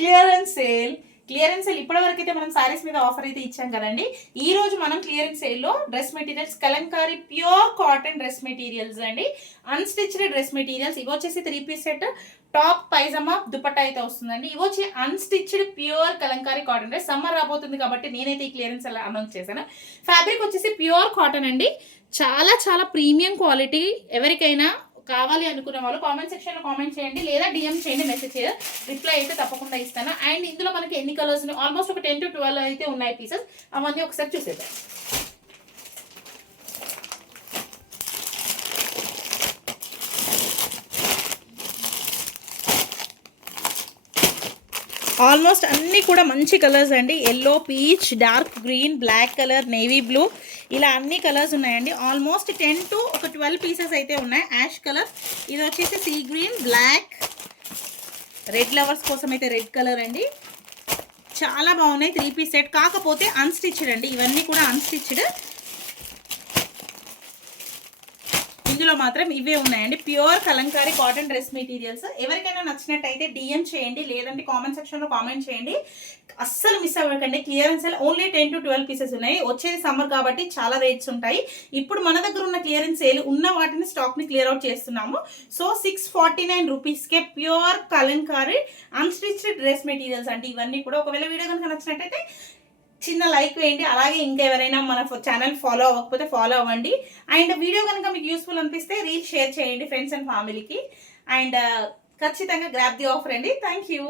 Clearance sale ఇప్పటివరకు అయితే మనం సారీస్ మీద ఆఫర్ అయితే ఇచ్చాం కదండి. ఈ రోజు మనం క్లియరెన్స్ సేల్లో dress materials Kalamkari pure cotton dress materials అండి, అన్స్టిచ్డ్ డ్రెస్ మెటీరియల్స్. ఇవి వచ్చేసి 3 piece set, top pyjama dupatta అయితే వస్తుందండి. ఇవి వచ్చి unstitched pure Kalamkari cotton dress. Summer రాబోతుంది కాబట్టి నేనైతే ఈ క్లియరెన్స్ అలా అనౌన్స్ చేశాను. ఫ్యాబ్రిక్ వచ్చేసి ప్యూర్ కాటన్ అండి, చాలా చాలా ప్రీమియం క్వాలిటీ. ఎవరికైనా కావాలి అనుకున్న వాళ్ళు కామెంట్ సెక్షన్లో కామెంట్ చేయండి, లేదా డిఎం చేయండి, మెసేజ్ చేయండి, రిప్లై అయితే తప్పకుండా ఇస్తాను. అండ్ ఇందులో మనకి ఎన్ని కలర్స్ ఆల్మోస్ట్ ఒక 10 to 12 అయితే ఉన్నాయి పీసెస్. అవన్నీ ఒకసారి చూసేద్దాం. ఆల్మోస్ట్ అన్నీ కూడా మంచి కలర్స్ అండి. Yellow, peach, dark green, black colour, navy blue, ఇలా అన్ని కలర్స్ ఉన్నాయండి. ఆల్మోస్ట్ 10 to 12 పీసెస్ అయితే ఉన్నాయి. యాష్ కలర్, ఇది వచ్చేసి sea green, black, red lovers కోసం అయితే రెడ్ కలర్ అండి. చాలా బాగున్నాయి. 3 పీస్ సెట్, కాకపోతే అన్స్టిచ్డ్ అండి. ఇవన్నీ కూడా అన్స్టిచ్డ్. ఇందులో మాత్రం ఇవే ఉన్నాయండి, pure Kalamkari cotton dress materials. ఎవరికైనా నచ్చినట్టయితే డిఎం చేయండి, లేదంటే కామెంట్ సెక్షన్లో కామెంట్ చేయండి. అస్సలు మిస్ అవ్వకండి. Clearance sale only 10 to 12 pieces ఉన్నాయి. వచ్చేది సమ్మర్ కాబట్టి చాలా రేట్స్ ఉంటాయి. ఇప్పుడు మన దగ్గర ఉన్న క్లియరెన్స్ సేల్ ఉన్న వాటిని స్టాక్ని క్లియర్ అవుట్ చేస్తున్నాము. సో 649 రూపీస్కే pure Kalamkari unstitched dress materials అంటే ఇవన్నీ కూడా. ఒకవేళ వీడియో కనుక నచ్చినట్టయితే చిన్న లైక్ వేయండి. అలాగే ఇంకా ఎవరైనా మన ఛానల్ ఫాలో అవ్వకపోతే ఫాలో అవ్వండి. అండ్ వీడియో కనుక మీకు యూస్ఫుల్ అనిపిస్తే రీల్ షేర్ చేయండి ఫ్రెండ్స్ అండ్ ఫ్యామిలీకి. అండ్ ఖచ్చితంగా గ్రాబ్ ది ఆఫర్ అండి. Thank you.